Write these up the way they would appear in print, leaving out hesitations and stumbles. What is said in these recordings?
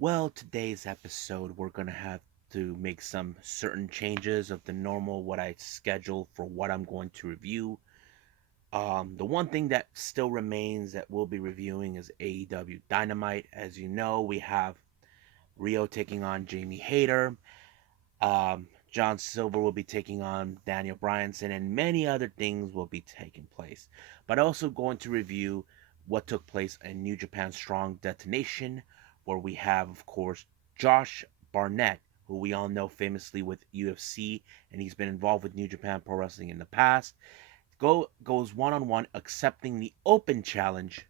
Well, today's episode, we're going to have to make some certain changes of the normal what I schedule for what I'm going to review. The one thing that still remains that we'll be reviewing is AEW Dynamite. As you know, we have Rio taking on Jamie Hayter. John Silver will be taking on Daniel Bryanson, and many other things will be taking place. But also going to review what took place in New Japan Strong Detonation, where we have, of course, Josh Barnett, who we all know famously with UFC, and he's been involved with New Japan Pro Wrestling in the past. Goes one on one, accepting the open challenge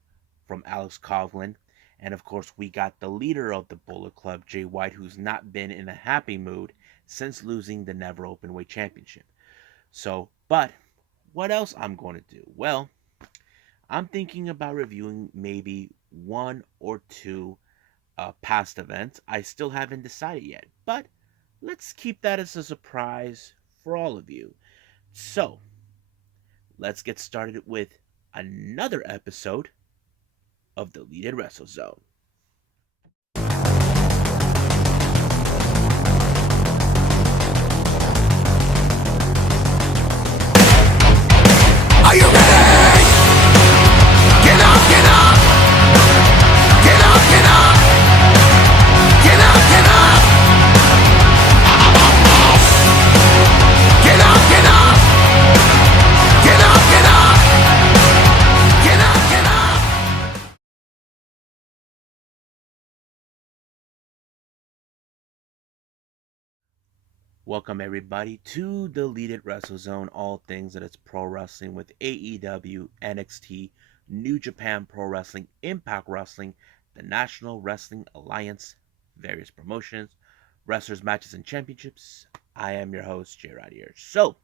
from Alex Coughlin. And of course, we got the leader of the Bullet Club, Jay White, who's not been in a happy mood since losing the Never Openweight Championship. So, but what else I'm going to do? Well, I'm thinking about reviewing maybe one or two past events. I still haven't decided yet, but let's keep that as a surprise for all of you. So, let's get started with another episode of the Deleted Wrestle Zone. Are you ready? Get up, get up! Get up, get up! Get up, get up! Get up, get up! Get up, get up! Get up, get up! Welcome everybody to the Deleted Wrestle Zone, all things that it's pro wrestling with AEW, NXT, New Japan Pro Wrestling, Impact Wrestling, the National Wrestling Alliance, various promotions, wrestlers, matches, and championships. I am your host, Jay Rod here. So,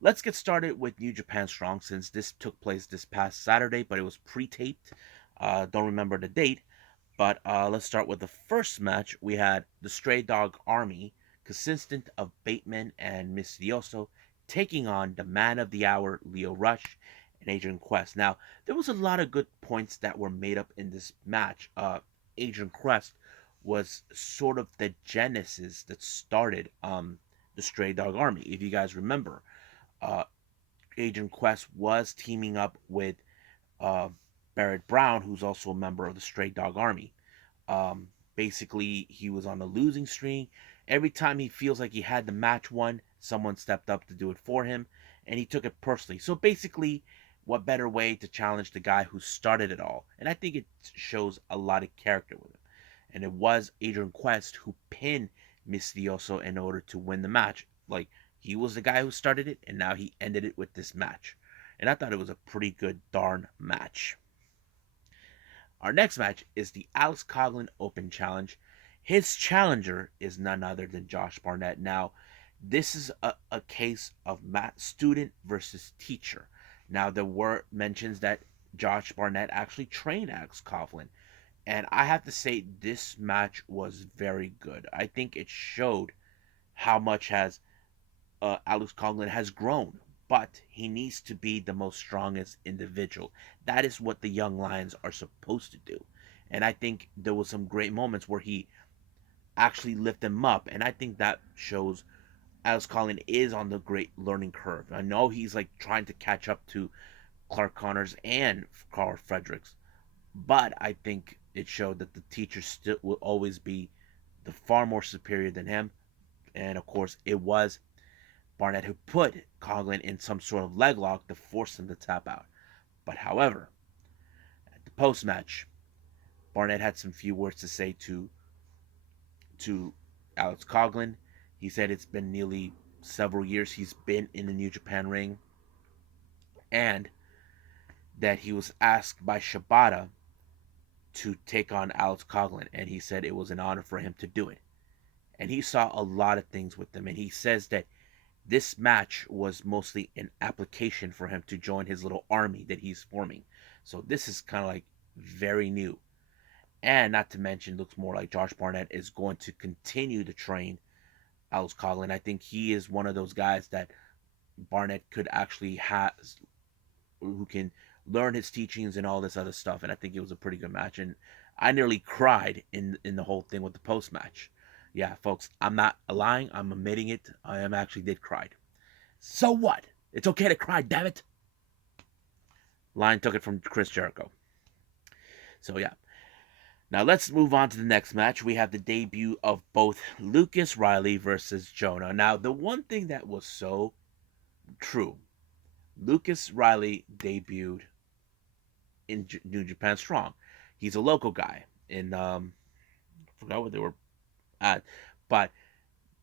let's get started with New Japan Strong since this took place this past Saturday, but it was pre-taped. Don't remember the date, but let's start with the first match. We had the Stray Dog Army, consistent of Bateman and Mysterioso, taking on the man of the hour, Leo Rush, and Adrian Quest. Now, there was a lot of good points that were made up in this match. Adrian Quest was sort of the genesis that started the Stray Dog Army. If you guys remember, uh, Agent Quest was teaming up with uh, Barrett Brown, who's also a member of the Stray Dog Army. Basically, he was on a losing streak. Every time he feels like he had the match won, someone stepped up to do it for him, and he took it personally. So basically, what better way to challenge the guy who started it all? And I think it shows a lot of character with him. And it was Adrian Quest who pinned Mysterioso in order to win the match. Like, he was the guy who started it, and now he ended it with this match. And I thought it was a pretty good darn match. Our next match is the Alex Coughlin Open Challenge. His challenger is none other than Josh Barnett. Now, this is a case of student versus teacher. Now, there were mentions that Josh Barnett actually trained Alex Coughlin. And I have to say, this match was very good. I think it showed how much has Alex Coughlin has grown, but he needs to be the most strongest individual. That is what the young lions are supposed to do. And I think there was some great moments where he actually lifted him up, and I think that shows Alex Coughlin is on the great learning curve. I know he's like trying to catch up to Clark Connors and Carl Fredericks, but I think it showed that the teacher still will always be the far more superior than him. And of course, it was Barnett who put Coughlin in some sort of leg lock to force him to tap out. But however, at the post match, Barnett had some few words to say to Alex Coughlin. He said it's been nearly several years he's been in the New Japan ring, and that he was asked by Shibata to take on Alex Coughlin, and he said it was an honor for him to do it. And he saw a lot of things with them, and he says that this match was mostly an application for him to join his little army that he's forming. So this is kind of like very new. And not to mention, looks more like Josh Barnett is going to continue to train Alex Coughlin. I think he is one of those guys that Barnett could actually have, who can learn his teachings and all this other stuff. And I think it was a pretty good match. And I nearly cried in the whole thing with the post match. Yeah, folks, I'm not lying. I'm admitting it. I am actually did cry. So what? It's okay to cry, damn it. Lion took it from Chris Jericho. So yeah. Now let's move on to the next match. We have the debut of both Lucas Riley versus Jonah. Now the one thing that was so true, Lucas Riley debuted in New Japan Strong. He's a local guy in I forgot what they were at, but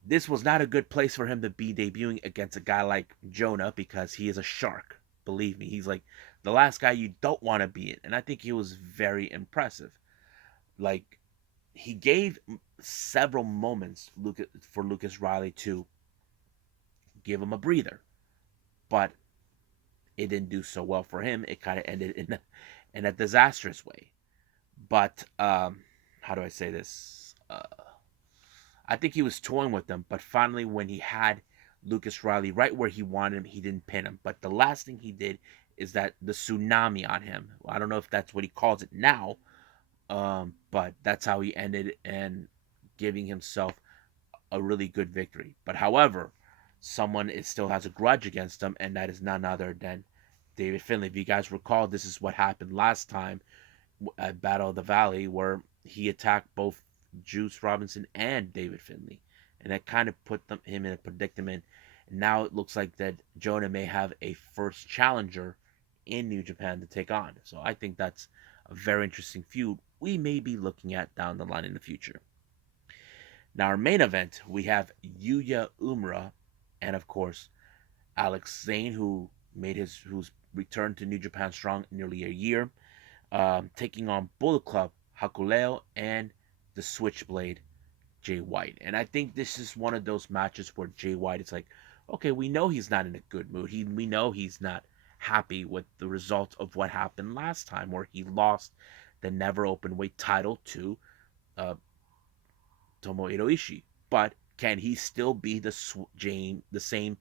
this was not a good place for him to be debuting against a guy like Jonah because he is a shark. Believe me, he's like the last guy you don't want to be in, and I think he was very impressive. Like he gave several moments for Lucas Riley to give him a breather, but it didn't do so well for him. It kind of ended in a disastrous way. But how do I say this? I think he was toying with them, but finally, when he had Lucas Riley right where he wanted him, he didn't pin him. But the last thing he did is that the tsunami on him. I don't know if that's what he calls it now, but that's how he ended and giving himself a really good victory. But however, someone still has a grudge against him, and that is none other than David Finlay. If you guys recall, this is what happened last time at Battle of the Valley, where he attacked both Juice Robinson and David Finlay, and that kind of put him in a predicament. And now it looks like that Jonah may have a first challenger in New Japan to take on. So I think that's a very interesting feud we may be looking at down the line in the future. Now, our main event, we have Yuya Uemura and, of course, Alex Zane, who's returned to New Japan Strong nearly a year, taking on Bullet Club, Hakuleo, and the Switchblade, Jay White. And I think this is one of those matches where Jay White is like, okay, we know he's not in a good mood. We know he's not happy with the result of what happened last time, where he lost the never open weight title to uh, Tomohiro Ishii. But can he still be the same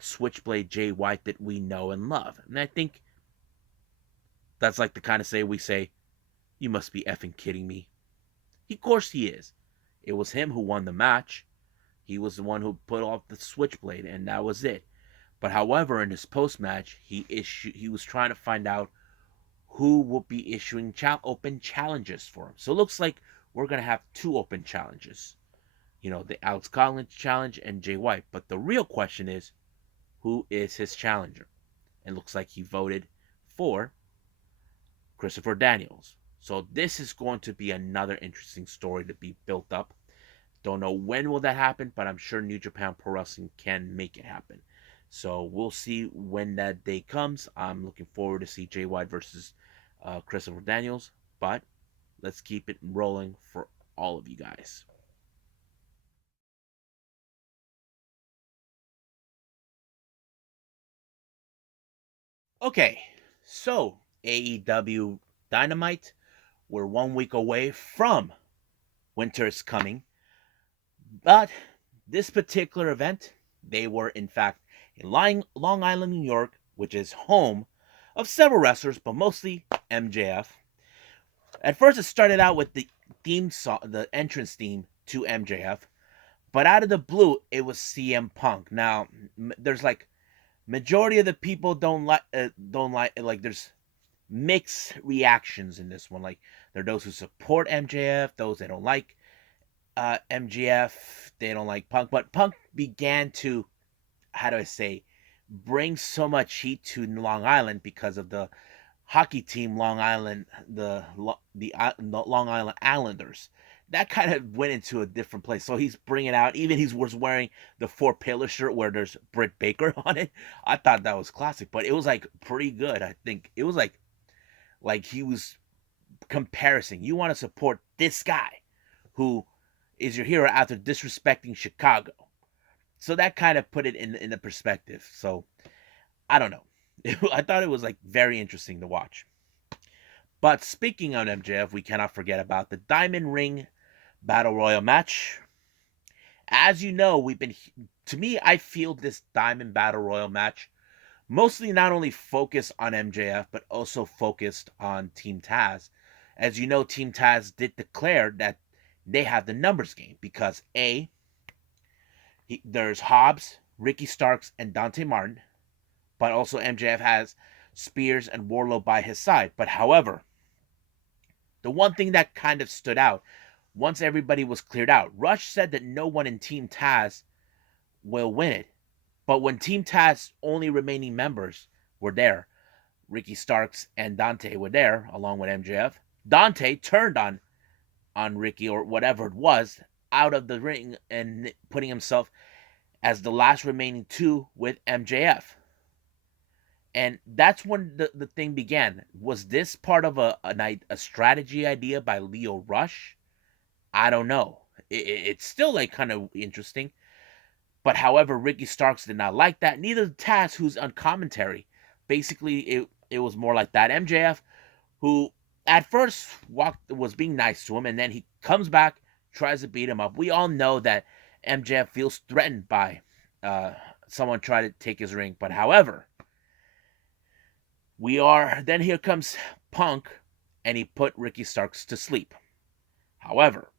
Switchblade Jay White that we know and love? And I think that's like the kind of say we say, you must be effing kidding me. Of course he is. It was him who won the match. He was the one who put off the Switchblade, and that was it. But however, in his post match, he was trying to find out who will be issuing open challenges for him. So it looks like we're gonna have two open challenges. You know, the Alex Coughlin challenge and Jay White. But the real question is, who is his challenger? And looks like he voted for Christopher Daniels. So this is going to be another interesting story to be built up. Don't know when will that happen, but I'm sure New Japan Pro Wrestling can make it happen. So we'll see when that day comes. I'm looking forward to see Jay White versus Christopher Daniels, but let's keep it rolling for all of you guys. Okay, so AEW Dynamite, we're 1 week away from Winter is Coming, but this particular event, they were in fact in Long Island, New York, which is home of several wrestlers, but mostly MJF. At first, it started out with the theme song, the entrance theme to MJF, but out of the blue, it was CM Punk. Now, there's like majority of the people don't like there's mixed reactions in this one. Like there are those who support MJF, those that don't like MJF, they don't like Punk. But Punk began to, how do I say, bring so much heat to Long Island because of the hockey team Long Island, the Long Island Islanders. That kind of went into a different place. So he's bringing out, even he was wearing the Four Pillar shirt where there's Britt Baker on it. I thought that was classic, but it was like pretty good. I think it was like he was comparing. You want to support this guy who is your hero after disrespecting Chicago. So that kind of put it in the perspective. So I don't know. I thought it was like very interesting to watch. But speaking of MJF, we cannot forget about the Diamond Ring Battle Royal match. As you know, to me, I feel this Diamond Battle Royal match mostly not only focused on MJF, but also focused on Team Taz. As you know, Team Taz did declare that they have the numbers game because there's Hobbs, Ricky Starks, and Dante Martin, but also MJF has Spears and Warlow by his side. But however, the one thing that kind of stood out once everybody was cleared out, Rush said that no one in Team Taz will win it. But when Team Taz's only remaining members were there, Ricky Starks and Dante were there, along with MJF. Dante turned on Ricky or whatever it was out of the ring and putting himself as the last remaining two with MJF. And that's when the thing began. Was this part of a strategy idea by Leo Rush? I don't know. It's still like kind of interesting. But however, Ricky Starks did not like that. Neither did Taz, who's on commentary. Basically, it was more like that. MJF, who at first was being nice to him, and then he comes back, tries to beat him up. We all know that MJF feels threatened by someone trying to take his ring. But however, then here comes Punk, and he put Ricky Starks to sleep. However,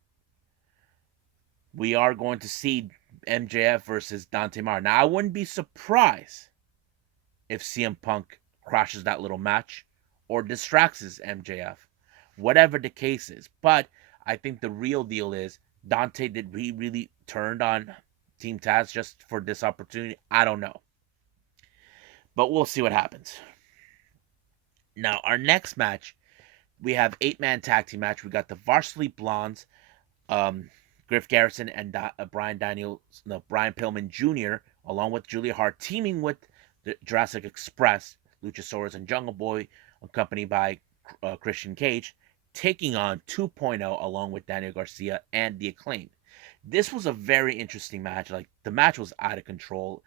we are going to see MJF versus Dante Martin. Now, I wouldn't be surprised if CM Punk crashes that little match or distracts MJF, whatever the case is. But I think the real deal is Dante, did he really turned on Team Taz just for this opportunity? I don't know. But we'll see what happens. Now, our next match, we have 8-man tag team match. We got the Varsity Blondes, Griff Garrison and Brian Pillman Jr., along with Julia Hart, teaming with the Jurassic Express, Luchasaurus, and Jungle Boy, accompanied by Christian Cage, taking on 2.0 along with Daniel Garcia and The Acclaim. This was a very interesting match. Like, the match was out of control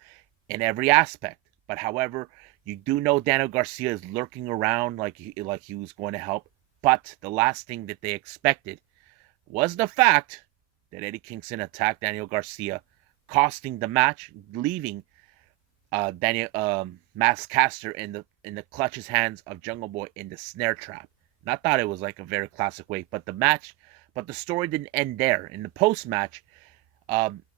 in every aspect. But however, you do know Daniel Garcia is lurking around like he was going to help. But the last thing that they expected was the fact that Eddie Kingston attacked Daniel Garcia, costing the match, leaving Max Caster in the clutches hands of Jungle Boy in the snare trap. And I thought it was like a very classic way, but the story didn't end there. In the post match,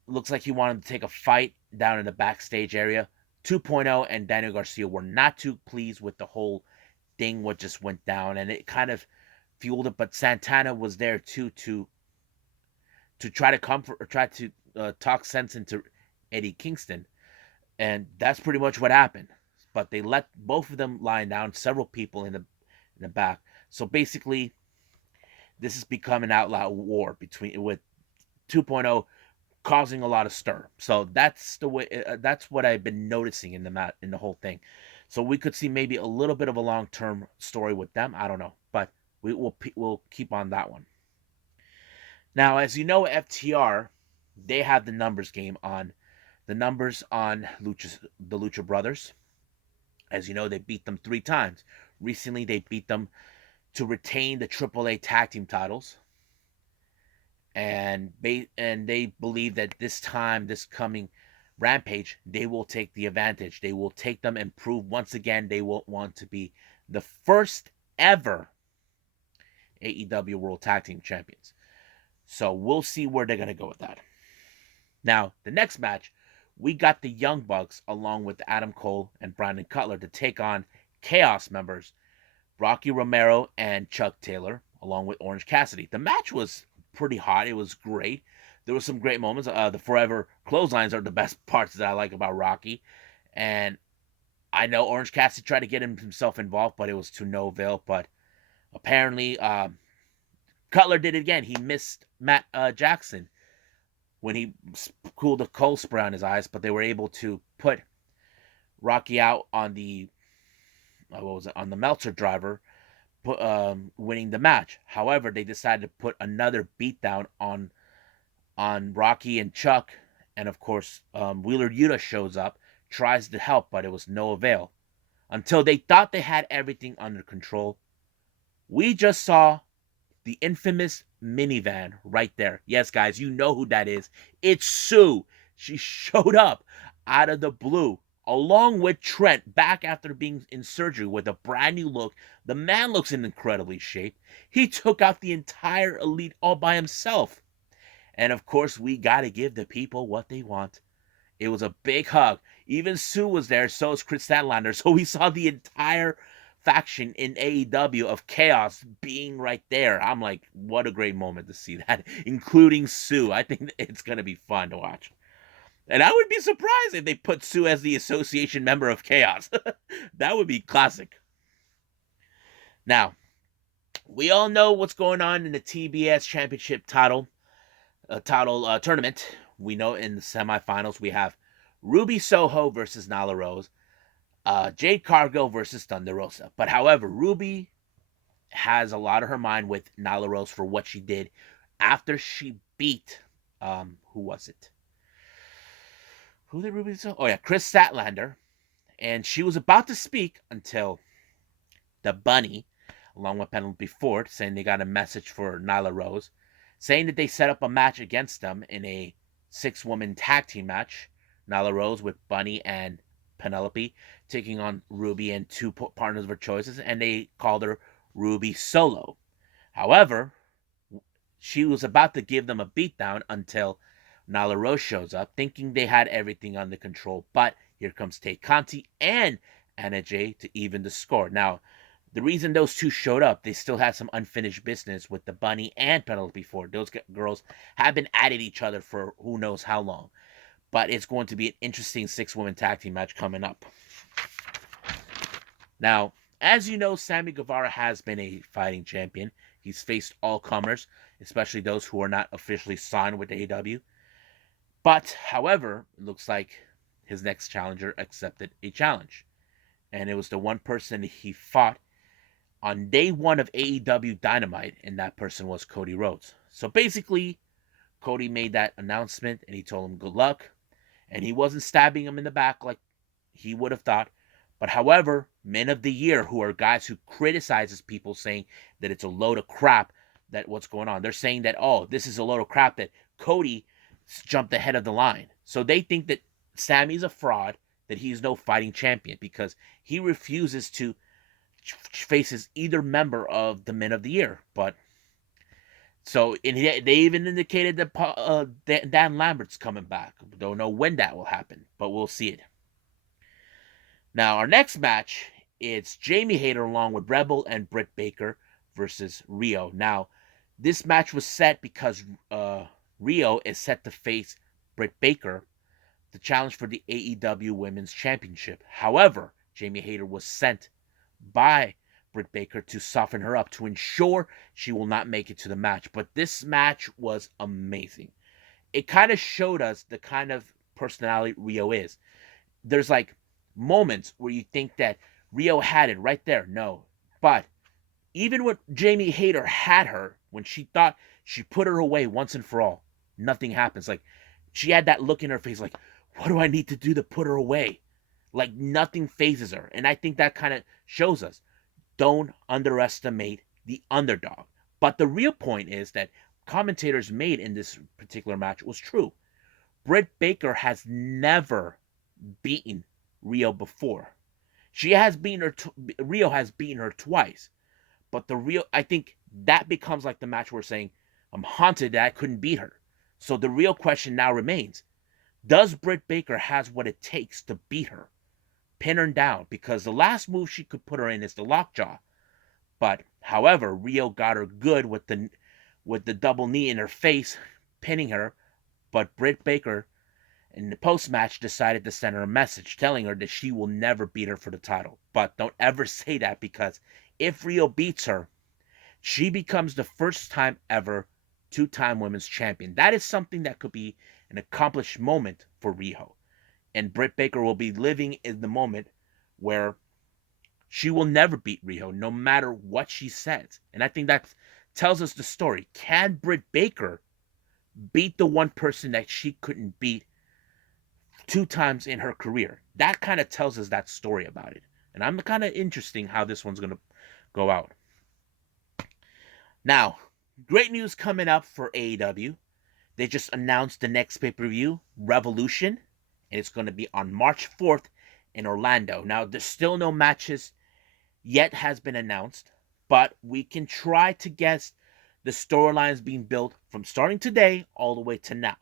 looks like he wanted to take a fight down in the backstage area. 2.0 and Daniel Garcia were not too pleased with the whole thing, what just went down, and it kind of fueled it. But Santana was there too to try to comfort or try to talk sense into Eddie Kingston, and that's pretty much what happened. But they let both of them lie down, several people in the back. So basically, this has become an outlaw war with 2.0 causing a lot of stir. So that's the way. That's what I've been noticing in the whole thing. So we could see maybe a little bit of a long-term story with them. I don't know, but we'll keep on that one. Now, as you know, FTR, they have the numbers game on the Lucha Brothers. As you know, they beat them 3 times. Recently, they beat them to retain the AAA tag team titles. And they believe that this coming Rampage, they will take the advantage. They will take them and prove once again they will want to be the first ever AEW World Tag Team Champions. So we'll see where they're going to go with that. Now, the next match, we got the Young Bucks along with Adam Cole and Brandon Cutler to take on Chaos members Rocky Romero and Chuck Taylor, along with Orange Cassidy. The match was pretty hot. It was great. There were some great moments. The Forever Clotheslines are the best parts that I like about Rocky. And I know Orange Cassidy tried to get himself involved, but it was to no avail. But apparently, Cutler did it again. He missed Matt Jackson when he cooled a coal spray on his eyes, but they were able to put Rocky out on the on the Meltzer driver, winning the match. However, they decided to put another beatdown on Rocky and Chuck, and of course, Wheeler Yuta shows up, tries to help, but it was no avail. Until they thought they had everything under control, we just saw the infamous minivan right there. Yes, guys, you know who that is. It's Sue. She showed up out of the blue along with Trent back after being in surgery with a brand new look. The man looks in incredibly shape. He took out the entire Elite all by himself. And of course, we got to give the people what they want. It was a big hug. Even Sue was there, so was Chris Statlander. So we saw the entire faction in AEW of Chaos being right there. I'm like, what a great moment to see that, including Sue. I think it's going to be fun to watch. And I would be surprised if they put Sue as the association member of Chaos. That would be classic. Now, we all know what's going on in the TBS Championship title tournament. We know in the semifinals we have Ruby Soho versus Nyla Rose, Jade Cargill versus Thunder Rosa. But however, Ruby has a lot of her mind with Nyla Rose for what she did after she beat who was it? Who did Ruby Soho? Oh yeah, Chris Statlander. And she was about to speak until the Bunny, along with Penelope Ford, saying they got a message for Nyla Rose, saying that they set up a match against them in a 6-woman tag team match. Nyla Rose with Bunny and Penelope taking on Ruby and 2 partners of her choices, and they called her Ruby Solo. However, she was about to give them a beatdown until Nyla Rose shows up, thinking they had everything under control. But here comes Tay Conti and Anna Jay to even the score. Now, the reason those two showed up, they still had some unfinished business with the Bunny and Penelope Ford. Those girls have been at each other for who knows how long. But it's going to be an interesting 6-woman tag team match coming up. Now, as you know, Sammy Guevara has been a fighting champion. He's faced all comers, especially those who are not officially signed with AEW. But, however, it looks like his next challenger accepted a challenge. And it was the one person he fought on day 1 of AEW Dynamite, and that person was Cody Rhodes. So basically, Cody made that announcement, and he told him good luck. And he wasn't stabbing him in the back like he would have thought. But however, Men of the Year, who are guys who criticizes people saying that it's a load of crap, that what's going on. They're saying that, oh, this is a load of crap that Cody jumped ahead of the line. So they think that Sammy's a fraud, that he's no fighting champion because he refuses to face either member of the Men of the Year. But so they even indicated that Dan Lambert's coming back. Don't know when that will happen, but we'll see it. Now, our next match, it's Jamie Hayter along with Rebel and Britt Baker versus Rio. Now, this match was set because Rio is set to face Britt Baker, the challenge for the AEW Women's Championship. However, Jamie Hayter was sent by Britt Baker to soften her up to ensure she will not make it to the match. But this match was amazing. It kind of showed us the kind of personality Rio is. There's like moments where you think that Rio had it right there. No. But even when Jamie Hayter had her, when she thought she put her away once and for all, nothing happens. Like, she had that look in her face like, what do I need to do to put her away? Like, nothing phases her. And I think that kind of shows us, don't underestimate the underdog. But the real point is that commentators made in this particular match was true. Britt Baker has never beaten Rio before. She has beaten her. Rio has beaten her twice. But I think that becomes like the match we're saying, I'm haunted that I couldn't beat her. So the real question now remains, does Britt Baker has what it takes to beat her? Pin her down, because the last move she could put her in is the lockjaw. But however, Rio got her good with the double knee in her face, pinning her. But Britt Baker, in the post-match, decided to send her a message telling her that she will never beat her for the title. But don't ever say that, because if Rio beats her, she becomes the first time ever 2-time women's champion. That is something that could be an accomplished moment for Rio. And Britt Baker will be living in the moment where she will never beat Rio, no matter what she says. And I think that tells us the story. Can Britt Baker beat the one person that she couldn't beat 2 times in her career? That kind of tells us that story about it. And I'm kind of interesting how this one's going to go out. Now, great news coming up for AEW. They just announced the next pay-per-view, Revolution. And it's going to be on March 4th in Orlando. Now, there's still no matches yet has been announced, but we can try to guess the storylines being built from starting today all the way to now.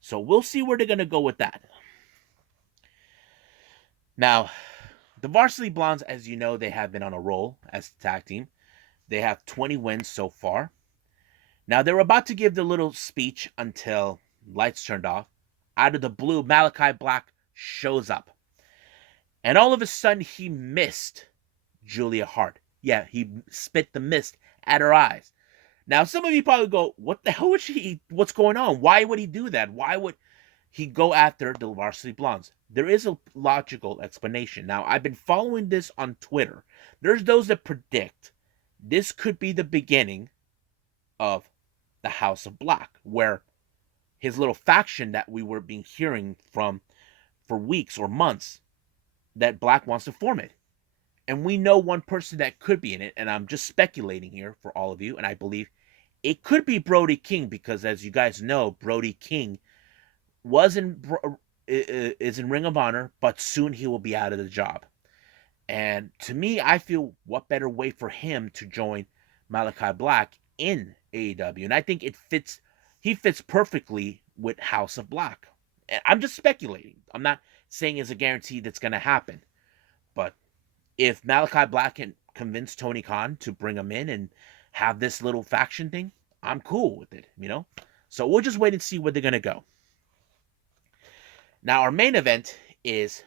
So we'll see where they're going to go with that. Now, the Varsity Blondes, as you know, they have been on a roll as a tag team. They have 20 wins so far. Now, they're about to give the little speech until lights turned off. Out of the blue, Malachi Black shows up. And all of a sudden, he missed Julia Hart. Yeah, he spit the mist at her eyes. Now, some of you probably go, what the hell would what's going on? Why would he do that? Why would he go after the Varsity Blondes? There is a logical explanation. Now, I've been following this on Twitter. There's those that predict this could be the beginning of the House of Black, where his little faction that we were being hearing from for weeks or months, that Black wants to form it. And we know one person that could be in it, and I'm just speculating here for all of you, and I believe it could be Brody King, because as you guys know, Brody King was is in Ring of Honor, but soon he will be out of the job. And to me, I feel what better way for him to join Malachi Black in AEW, and I think he fits perfectly with House of Black. And I'm just speculating. I'm not saying it's a guarantee that's going to happen, but if Malachi Black can convince Tony Khan to bring him in and have this little faction thing, I'm cool with it, you know? So we'll just wait and see where they're going to go. Now, our main event is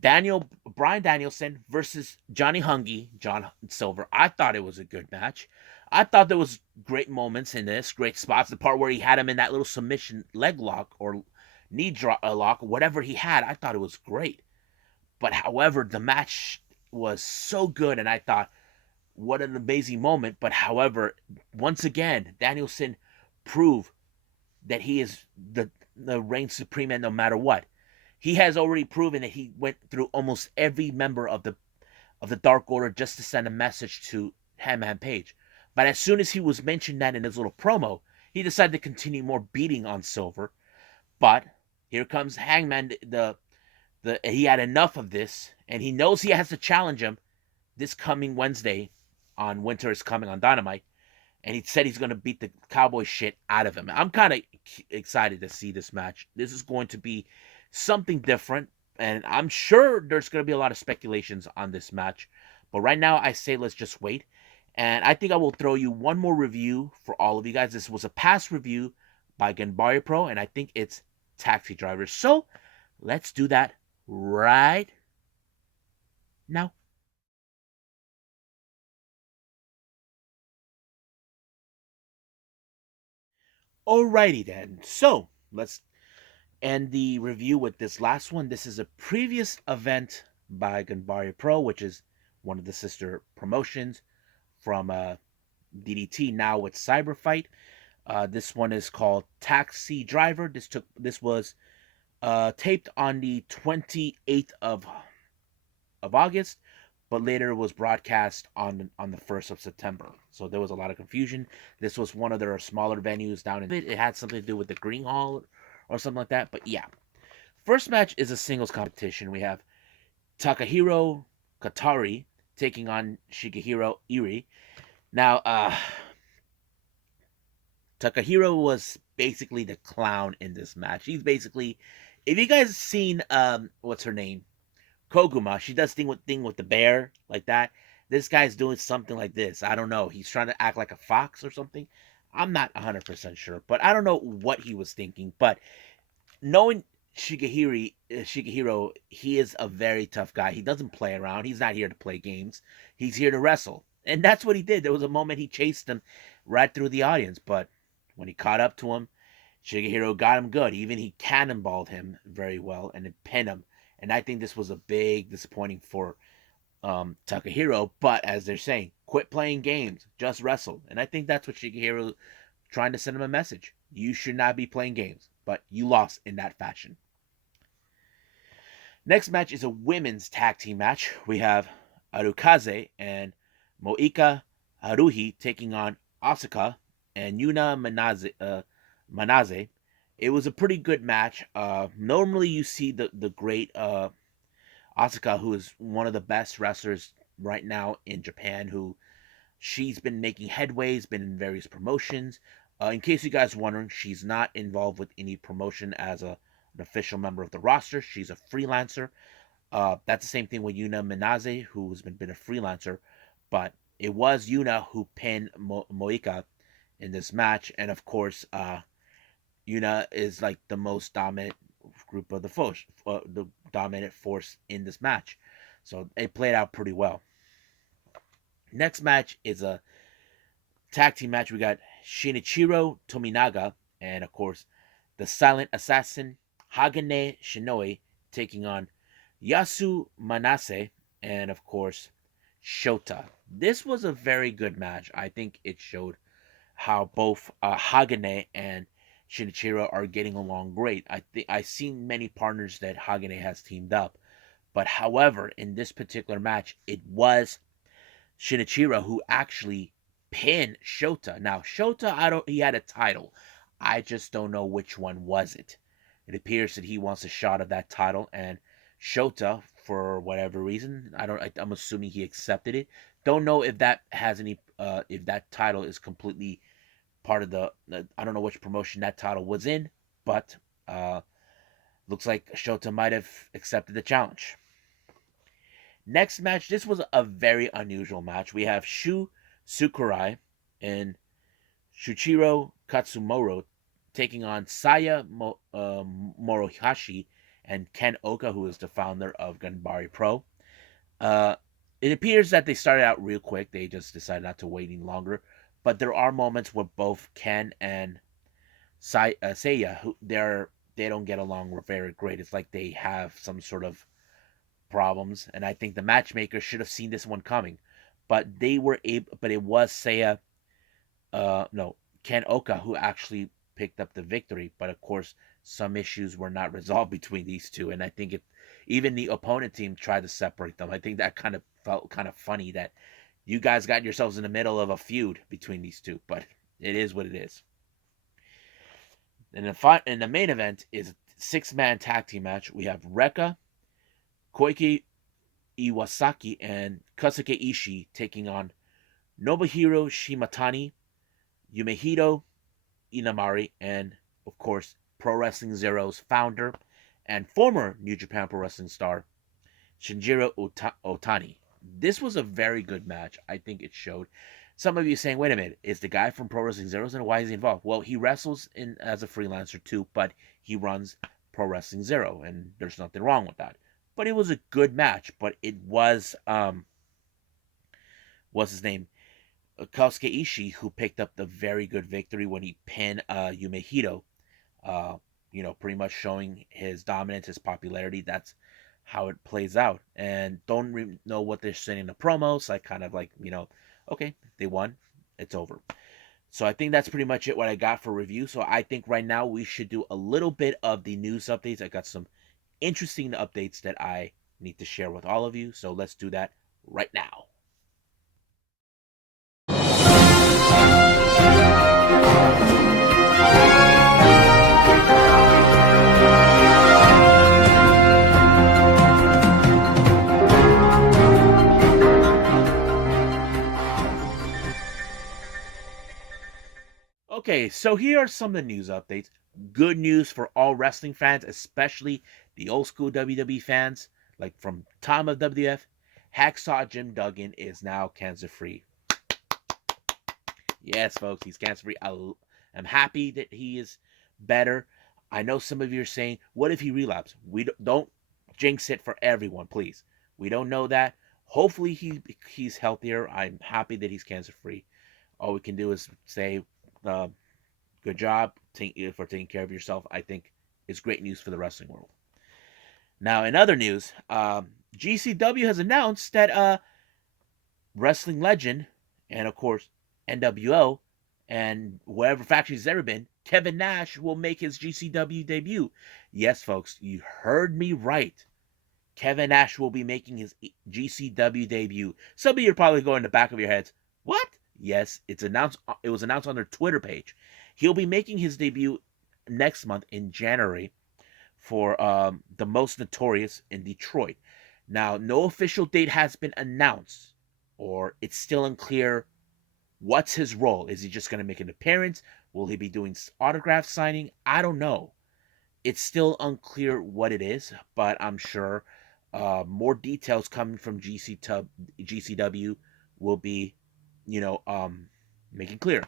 Bryan Danielson versus Johnny Hungy, John Silver. I thought it was a good match. I thought there was great moments in this, great spots. The part where he had him in that little submission leg lock or knee drop lock, whatever he had, I thought it was great. But however, the match was so good, and I thought, what an amazing moment. But however, once again, Danielson proved that he is the reign supreme, and no matter what, he has already proven that he went through almost every member of the Dark Order just to send a message to Hangman Page. But as soon as he was mentioned that in his little promo, he decided to continue more beating on Silver. But here comes Hangman. He had enough of this, and he knows he has to challenge him this coming Wednesday on Winter is Coming on Dynamite. And he said he's going to beat the cowboy shit out of him. I'm kind of excited to see this match. This is going to be something different, and I'm sure there's going to be a lot of speculations on this match. But right now, I say let's just wait. And I think I will throw you one more review for all of you guys. This was a past review by Ganbare Pro, and I think it's Taxi Driver. So let's do that right now. Alrighty then. So let's end the review with this last one. This is a previous event by Ganbare Pro, which is one of the sister promotions from DDT, now with Cyberfight. This one is called Taxi Driver. This was taped on the 28th of August, but later was broadcast on the 1st of September. So there was a lot of confusion. This was one of their smaller venues down in it. It had something to do with the Green Hall or something like that. But yeah, first match is a singles competition. We have Takahiro Katari taking on Shigehiro Iri. Now, Takahiro was basically the clown in this match. He's basically, if you guys seen what's her name, Koguma, she does thing with the bear like that. This guy's doing something like this. I don't know. He's trying to act like a fox or something. I'm not 100% sure, but I don't know what he was thinking. But knowing Shigehiro, he is a very tough guy. He doesn't play around. He's not here to play games. He's here to wrestle. And that's what he did. There was a moment he chased him right through the audience, but when he caught up to him, Shigehiro got him good. Even he cannonballed him very well and then pinned him. And I think this was a big disappointing for Takahiro. But as they're saying, quit playing games, just wrestle. And I think that's what Shigehiro trying to send him a message. You should not be playing games, but you lost in that fashion. Next match is a women's tag team match. We have Arukaze and Moika Haruhi taking on Asuka and Yuna Manaze. It was a pretty good match. Normally you see the great Asuka, who is one of the best wrestlers right now in Japan, who she's been making headways, been in various promotions. In case you guys are wondering, she's not involved with any promotion as an official member of the roster. She's a freelancer. That's the same thing with Yuna Minaze, who's been a freelancer, but it was Yuna who pinned Moika in this match, and of course, Yuna is like the most dominant group of the dominant force in this match, so it played out pretty well. Next match is a tag team match. We got Shinichiro Tominaga and of course the Silent Assassin Hagane Shinoi taking on Yasu Manase and of course Shota. This was a very good match. I think it showed how both Hagane and Shinichiro are getting along great. I think I've seen many partners that Hagane has teamed up, but however, in this particular match, it was Shinichiro who actually pinned Shota. Now Shota, he had a title. I just don't know which one was it. It appears that he wants a shot of that title, and Shota, for whatever reason, I'm assuming he accepted it. Don't know if that has any, if that title is completely part of I don't know which promotion that title was in, but looks like Shota might have accepted the challenge. Next match, this was a very unusual match. We have Shu Sakurai and Shuichiro Katsumoro taking on Saya Morohashi and Ken Oka, who is the founder of Ganbare Pro. Uh, it appears that they started out real quick. They just decided not to wait any longer. But there are moments where both Ken and Seiya, they don't get along very great. It's like they have some sort of problems, and I think the matchmaker should have seen this one coming. But they were able. But it was Seiya, no, Ken Oka who actually picked up the victory. But of course, some issues were not resolved between these two, and I think even the opponent team tried to separate them. I think that kind of felt kind of funny that you guys got yourselves in the middle of a feud between these two, but it is what it is. And the main event is a 6-man tag team match. We have Reka, Koike Iwasaki, and Kosuke Ishii taking on Nobuhiro Shimatani, Yumehito Inamari, and of course Pro Wrestling Zero's founder and former New Japan Pro Wrestling star Shinjiro Otani. This was a very good match. I think it showed. Some of you saying, wait a minute, is the guy from Pro Wrestling Zeros and why is he involved? Well, he wrestles as a freelancer too, but he runs Pro Wrestling Zero, and there's nothing wrong with that. But it was a good match, but it was what's his name? Kosuke Ishii, who picked up the very good victory when he pinned Yumehito. Pretty much showing his dominance, his popularity. That's how it plays out, and don't know what they're saying in the promos. I kind of okay, they won, it's over. So I think that's pretty much it what I got for review. So I think right now we should do a little bit of the news updates. I got some interesting updates that I need to share with all of you. So let's do that right now. Okay, so here are some of the news updates. Good news for all wrestling fans, especially the old school WWE fans, like from time of WWF. Hacksaw Jim Duggan is now cancer free. Yes, folks, he's cancer free. I'm happy that he is better. I know some of you are saying, what if he relapses? We don't jinx it for everyone, please. We don't know that. Hopefully he's healthier. I'm happy that he's cancer free. All we can do is say, good job for taking care of yourself. I think it's great news for the wrestling world. Now, in other news, GCW has announced that wrestling legend and, of course, NWO and wherever faction he's ever been, Kevin Nash will make his GCW debut. Yes, folks, you heard me right. Kevin Nash will be making his GCW debut. Some of you are probably going in the back of your heads, what? Yes, it was announced on their Twitter page. He'll be making his debut next month in January for the Most Notorious in Detroit. Now, no official date has been announced, or it's still unclear what's his role. Is he just going to make an appearance? Will he be doing autograph signing? I don't know. It's still unclear what it is, but I'm sure more details coming from GCW will be, you know, making clear.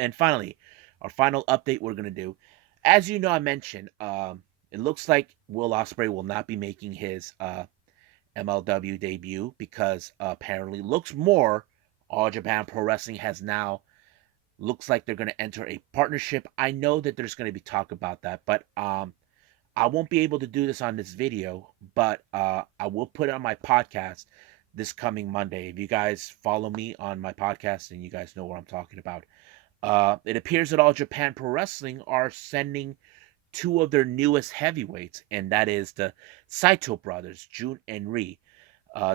And finally, our final update we're gonna do, as you know, I mentioned, it looks like Will Ospreay will not be making his MLW debut because apparently looks more. All Japan Pro Wrestling has now looks like they're going to enter a partnership. I know that there's going to be talk about that, but I won't be able to do this on this video, but I will put it on my podcast this coming Monday. If you guys follow me on my podcast, and you guys know what I'm talking about. It appears that All Japan Pro Wrestling are sending two of their newest heavyweights, and that is the Saito brothers, Jun and Ri.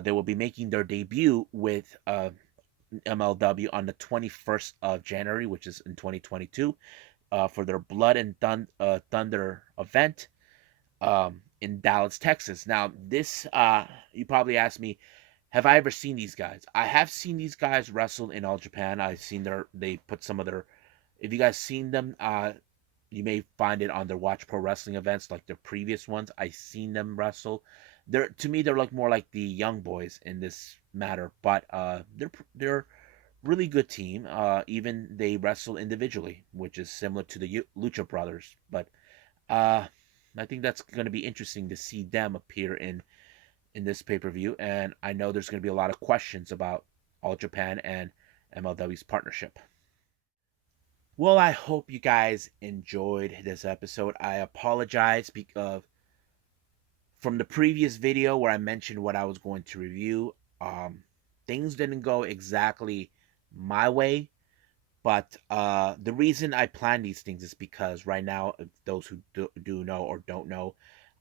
They will be making their debut with MLW on the 21st of January, which is in 2022, for their Blood and Thunder event in Dallas, Texas. Now, this, you probably asked me, have I ever seen these guys? I have seen these guys wrestle in All Japan. I've seen they put some of their, if you guys seen them, you may find it on their Watch Pro Wrestling events, like their previous ones. I've seen them wrestle. They're, to me, they're like more like the young boys in this matter, but they're really good team. Even they wrestle individually, which is similar to the Lucha Brothers. But I think that's going to be interesting to see them appear in this pay per view. And I know there's going to be a lot of questions about All Japan and MLW's partnership. Well, I hope you guys enjoyed this episode. I apologize because from the previous video where I mentioned what I was going to review, things didn't go exactly my way. But the reason I plan these things is because right now, those who do know or don't know,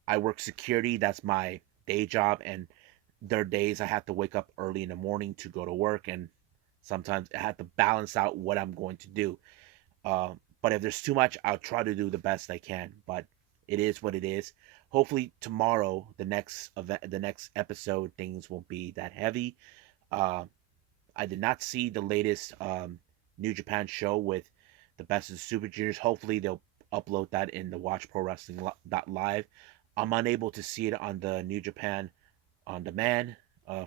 I work security. That's my day job. And there are days I have to wake up early in the morning to go to work. And sometimes I have to balance out what I'm going to do. But if there's too much, I'll try to do the best I can. But it is what it is. Hopefully tomorrow, the next event, the next episode, things won't be that heavy. Uh, I did not see the latest New Japan show with the Best of the Super Juniors. Hopefully they'll upload that in the Watch Pro Wrestling live. I'm unable to see it on the New Japan on demand.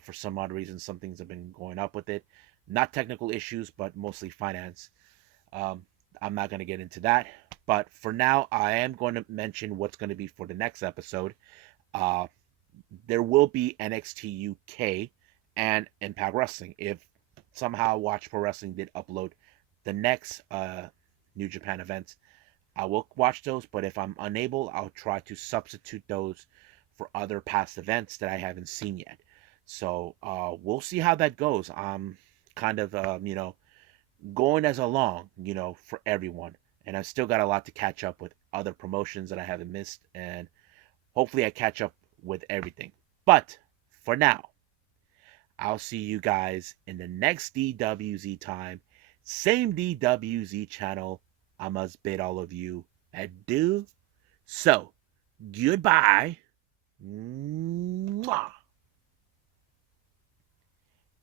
For some odd reason, some things have been going up with it. Not technical issues, but mostly finance. Um, I'm not going to get into that. But for now, I am going to mention what's going to be for the next episode. Uh, there will be NXT UK and Impact Wrestling. If somehow Watch Pro Wrestling did upload the next New Japan events, I will watch those. But if I'm unable, I'll try to substitute those for other past events that I haven't seen yet. So we'll see how that goes. I'm kind of, going as along, for everyone. And I've still got a lot to catch up with other promotions that I haven't missed. And hopefully I catch up with everything. But for now, I'll see you guys in the next DWZ time. Same DWZ channel. I must bid all of you adieu. So, goodbye. Mwah.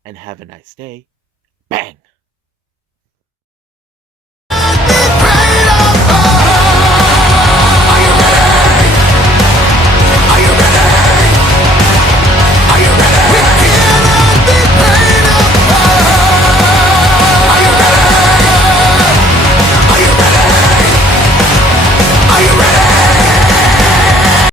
And have a nice day. Bang!